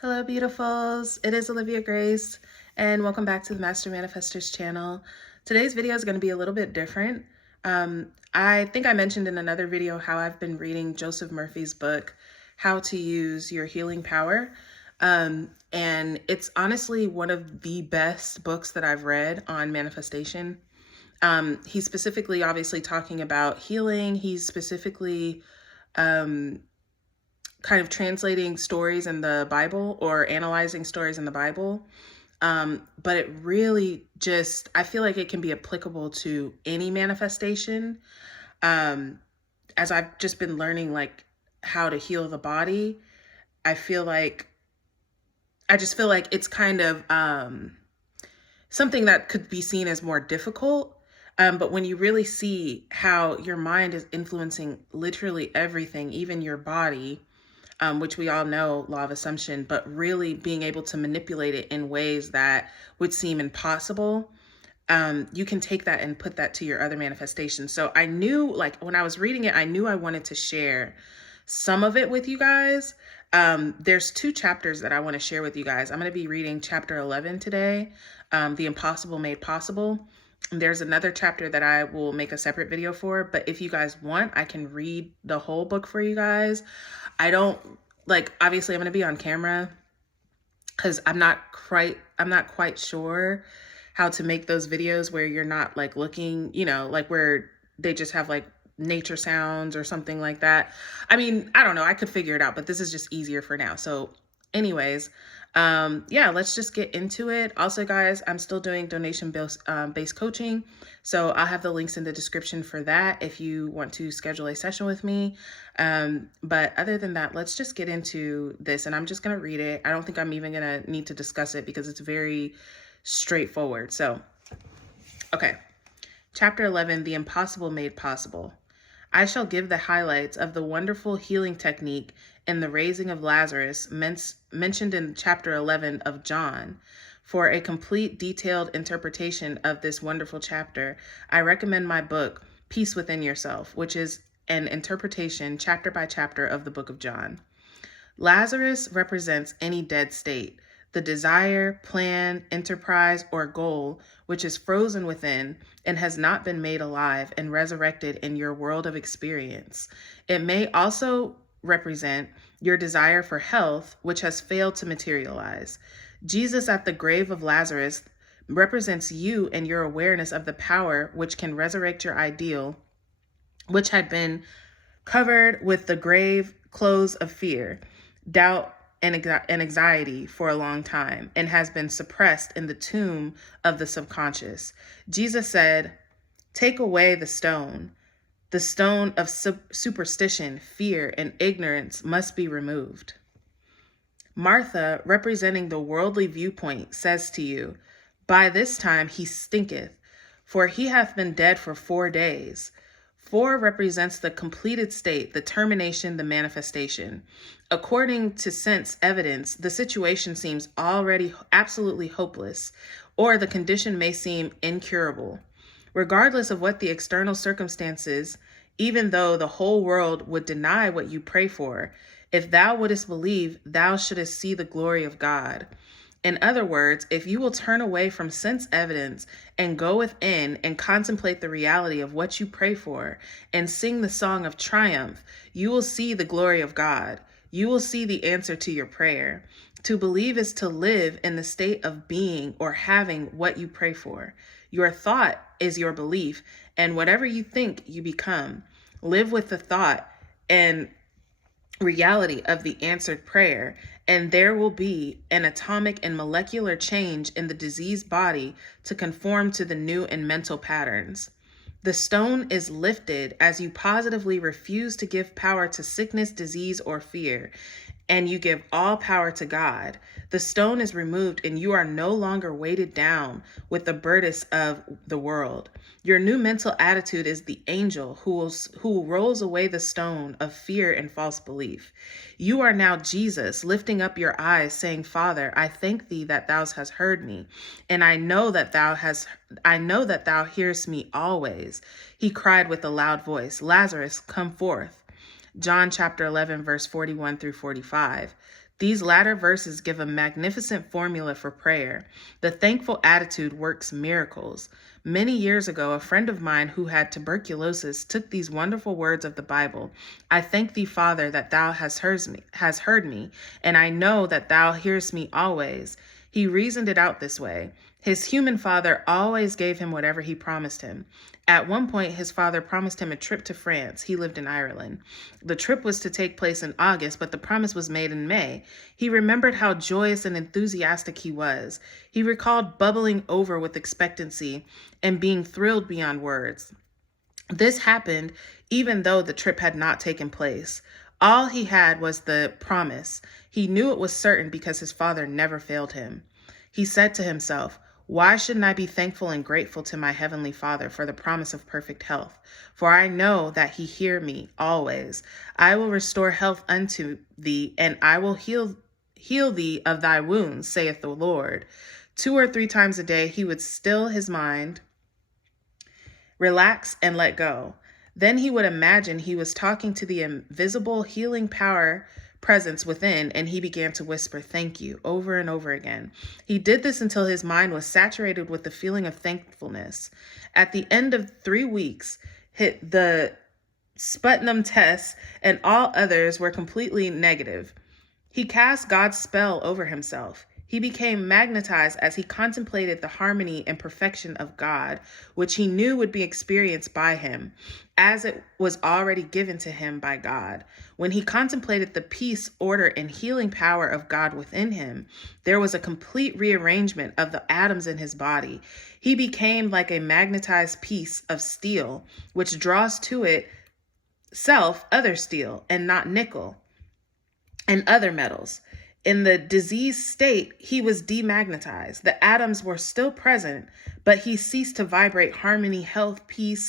Hello, beautifuls. It is Olivia Grace, and welcome back to the Master Manifestors channel. Today's video is going to be a little bit different. I think I mentioned in another video how I've been reading Joseph Murphy's book, How to Use Your Healing Power. And it's honestly one of the best books that I've read on manifestation. He's specifically obviously talking about healing. He's specifically kind of translating stories in the Bible or analyzing stories in the Bible. But it really just, I feel like it can be applicable to any manifestation. As I've just been learning like how to heal the body, I just feel like it's kind of something that could be seen as more difficult. But when you really see how your mind is influencing literally everything, even your body, which we all know, law of assumption, but really being able to manipulate it in ways that would seem impossible, you can take that and put that to your other manifestations. So I knew, like, when I was reading it, I knew I wanted to share some of it with you guys. There's 2 chapters that I want to share with you guys. I'm going to be reading chapter 11 today, The Impossible Made Possible. There's another chapter that I will make a separate video for, but if you guys want, I can read the whole book for you guys. I don't, like, obviously I'm going to be on camera because I'm not quite sure how to make those videos where you're not like looking, like where they just have like nature sounds or something like that. I mean, I don't know, I could figure it out, but this is just easier for now. So anyways, yeah, let's just get into it. Also, guys, I'm still doing donation based coaching. So I'll have the links in the description for that if you want to schedule a session with me. But other than that, let's just get into this, and I'm just going to read it. I don't think I'm even going to need to discuss it because it's very straightforward. So, okay. Chapter 11, The Impossible Made Possible. I shall give the highlights of the wonderful healing technique in the raising of Lazarus mentioned in chapter 11 of John. For a complete, detailed interpretation of this wonderful chapter, I recommend my book, Peace Within Yourself, which is an interpretation chapter by chapter of the book of John. Lazarus represents any dead state, the desire, plan, enterprise, or goal which is frozen within and has not been made alive and resurrected in your world of experience. It may also represent your desire for health, which has failed to materialize. Jesus at the grave of Lazarus represents you and your awareness of the power which can resurrect your ideal, which had been covered with the grave clothes of fear, doubt, and anxiety for a long time, and has been suppressed in the tomb of the subconscious. Jesus said, "Take away the stone. The stone of superstition, fear, and ignorance must be removed." Martha, representing the worldly viewpoint, says to you, "By this time he stinketh, for he hath been dead for 4 days." 4 represents the completed state, the termination, the manifestation. According to sense evidence, the situation seems already absolutely hopeless, or the condition may seem incurable. Regardless of what the external circumstances, even though the whole world would deny what you pray for, if thou wouldest believe, thou shouldest see the glory of God. In other words, if you will turn away from sense evidence and go within and contemplate the reality of what you pray for and sing the song of triumph, you will see the glory of God. You will see the answer to your prayer. To believe is to live in the state of being or having what you pray for. Your thought is your belief, and whatever you think, you become. Live with the thought and reality of the answered prayer, and there will be an atomic and molecular change in the diseased body to conform to the new and mental patterns. The stone is lifted as you positively refuse to give power to sickness, disease, or fear, and you give all power to God. The stone is removed and you are no longer weighted down with the burdens of the world. Your new mental attitude is the angel who rolls away the stone of fear and false belief. You are now Jesus, lifting up your eyes, saying, "Father, I thank thee that thou hast heard me, and I know that thou hearest me always." He cried with a loud voice, "Lazarus, come forth." John chapter 11, verse 41 through 45. These latter verses give a magnificent formula for prayer. The thankful attitude works miracles. Many years ago, a friend of mine who had tuberculosis took these wonderful words of the Bible. I thank thee, Father, that thou hast heard me, and I know that thou hearest me always. He reasoned it out this way. His human father always gave him whatever he promised him. At one point, his father promised him a trip to France. He lived in Ireland. The trip was to take place in August, but the promise was made in May. He remembered how joyous and enthusiastic he was. He recalled bubbling over with expectancy and being thrilled beyond words. This happened even though the trip had not taken place. All he had was the promise. He knew it was certain because his father never failed him. He said to himself, why shouldn't I be thankful and grateful to my heavenly Father for the promise of perfect health? For I know that he hear me always. I will restore health unto thee, and I will heal thee of thy wounds, saith the Lord. 2 or 3 times a day he would still his mind, relax, and let go. Then he would imagine he was talking to the invisible healing power presence within, and he began to whisper, thank you, over and over again. He did this until his mind was saturated with the feeling of thankfulness. At the end of 3 weeks, the Sputnum tests and all others were completely negative. He cast God's spell over himself. He became magnetized as he contemplated the harmony and perfection of God, which he knew would be experienced by him, as it was already given to him by God. When he contemplated the peace, order, and healing power of God within him, there was a complete rearrangement of the atoms in his body. He became like a magnetized piece of steel, which draws to itself other steel and not nickel and other metals. In the diseased state, he was demagnetized. The atoms were still present, but he ceased to vibrate harmony, health, and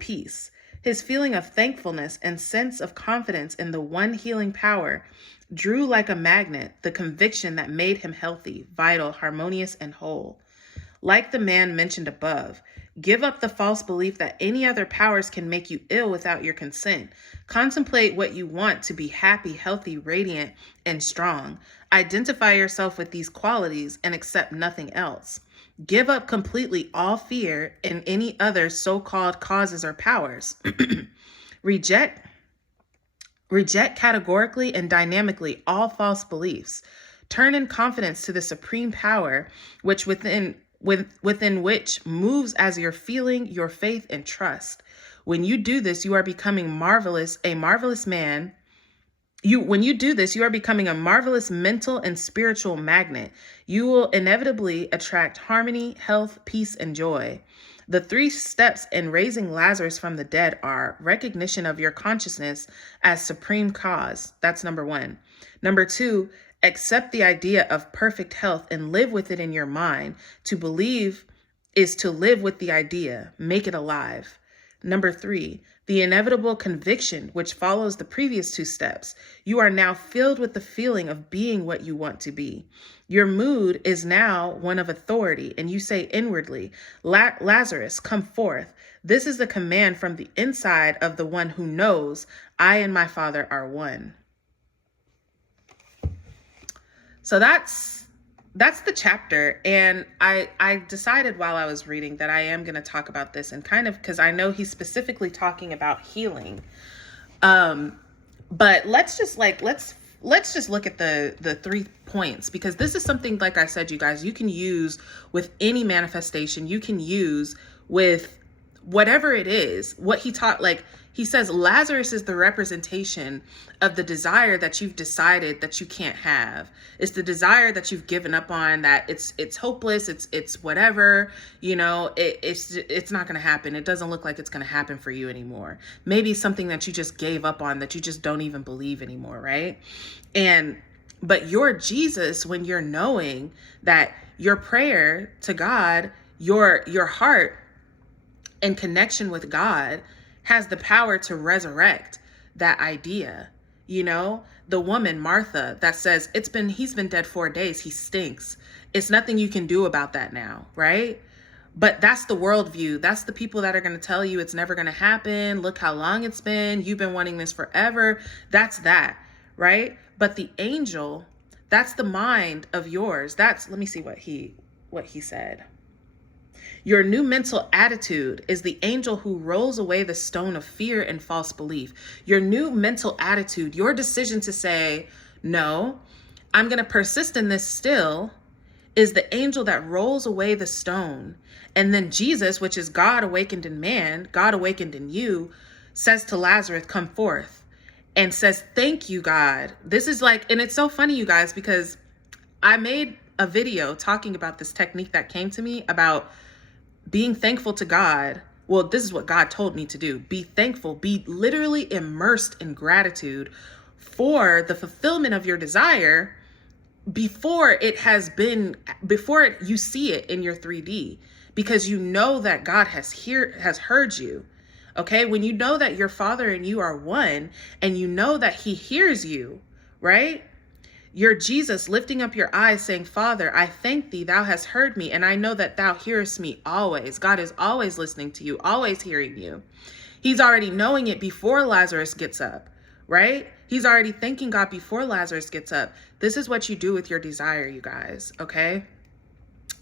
peace. His feeling of thankfulness and sense of confidence in the one healing power drew like a magnet the conviction that made him healthy, vital, harmonious, and whole. Like the man mentioned above, give up the false belief that any other powers can make you ill without your consent. Contemplate what you want to be happy, healthy, radiant, and strong. Identify yourself with these qualities and accept nothing else. Give up completely all fear and any other so-called causes or powers. Reject categorically and dynamically all false beliefs. Turn in confidence to the supreme power which within which moves as your feeling, your faith, and trust. When you do this, you are becoming a marvelous man. When you do this, you are becoming a marvelous mental and spiritual magnet. You will inevitably attract harmony, health, peace, and joy. The 3 steps in raising Lazarus from the dead are recognition of your consciousness as supreme cause. That's number 1. Number 2, accept the idea of perfect health and live with it in your mind. To believe is to live with the idea, make it alive. Number 3, the inevitable conviction which follows the previous 2 steps. You are now filled with the feeling of being what you want to be. Your mood is now one of authority, and you say inwardly, Lazarus, come forth. This is the command from the inside of the one who knows I and my Father are one. So that's the chapter. And I decided while I was reading that I am going to talk about this, and kind of because I know he's specifically talking about healing. But let's just look at the 3 points, because this is something, like I said, you guys, you can use with any manifestation. You can use with whatever it is. What he taught, like he says, Lazarus is the representation of the desire that you've decided that you can't have. It's the desire that you've given up on, that it's hopeless. It's whatever, it's not going to happen. It doesn't look like it's going to happen for you anymore. Maybe something that you just gave up on, that you just don't even believe anymore. Right. But you're Jesus when you're knowing that your prayer to God, your heart and connection with God has the power to resurrect that idea. The woman, Martha, that says he's been dead 4 days. He stinks. It's nothing you can do about that now. Right. But that's the worldview. That's the people that are going to tell you it's never going to happen. Look how long it's been. You've been wanting this forever. That's that. right? But the angel, that's the mind of yours. That's, let me see what he said. Your new mental attitude is the angel who rolls away the stone of fear and false belief. Your new mental attitude, your decision to say, no, I'm going to persist in this still, is the angel that rolls away the stone. And then Jesus, which is God awakened in man, God awakened in you, says to Lazarus, come forth, and says, thank you, God. This is like, and it's so funny, you guys, because I made a video talking about this technique that came to me about being thankful to God. Well, this is what God told me to do. Be thankful, be literally immersed in gratitude for the fulfillment of your desire before you see it in your 3D, because you know that God has heard you. Okay. When you know that your Father and you are one, and you know that he hears you, right? You're Jesus lifting up your eyes saying, Father, I thank thee, thou hast heard me. And I know that thou hearest me always. God is always listening to you, always hearing you. He's already knowing it before Lazarus gets up, right? He's already thanking God before Lazarus gets up. This is what you do with your desire, you guys. Okay.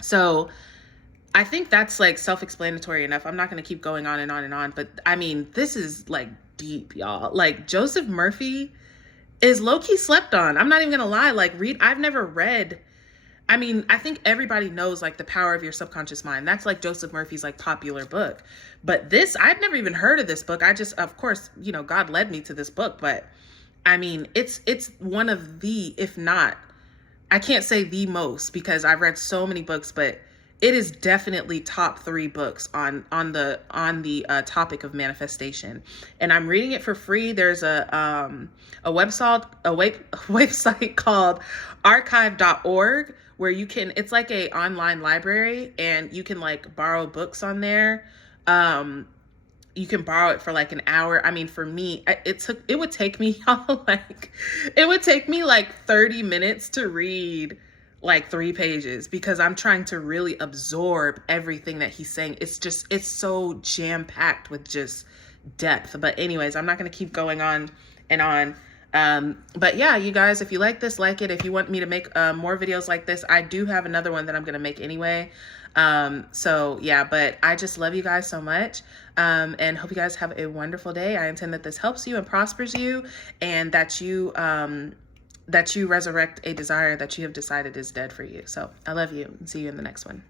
So I think that's like self-explanatory enough. I'm not going to keep going on and on and on, but I mean, this is like deep, y'all. Like Joseph Murphy is low-key slept on. I'm not even gonna lie. Like I've never read, I mean, I think everybody knows like The Power of Your Subconscious Mind. That's like Joseph Murphy's like popular book. But this, I've never even heard of this book. I just, of course, you know, God led me to this book, but I mean, it's one of the, if not, I can't say the most because I've read so many books, but it is definitely top 3 books on the topic of manifestation. And I'm reading it for free. There's a website called archive.org where you can, it's like a online library, and you can like borrow books on there. You can borrow it for like an hour. I mean, for me, it would take me it would take me like 30 minutes to read like 3 pages, because I'm trying to really absorb everything that he's saying. It's so jam-packed with just depth. But anyways, I'm not going to keep going on and on. But yeah, you guys, if you like this, like it. If you want me to make more videos like this, I do have another one that I'm going to make anyway. So yeah, but I just love you guys so much. And hope you guys have a wonderful day. I intend that this helps you and prospers you, and that you resurrect a desire that you have decided is dead for you. So I love you, and see you in the next one.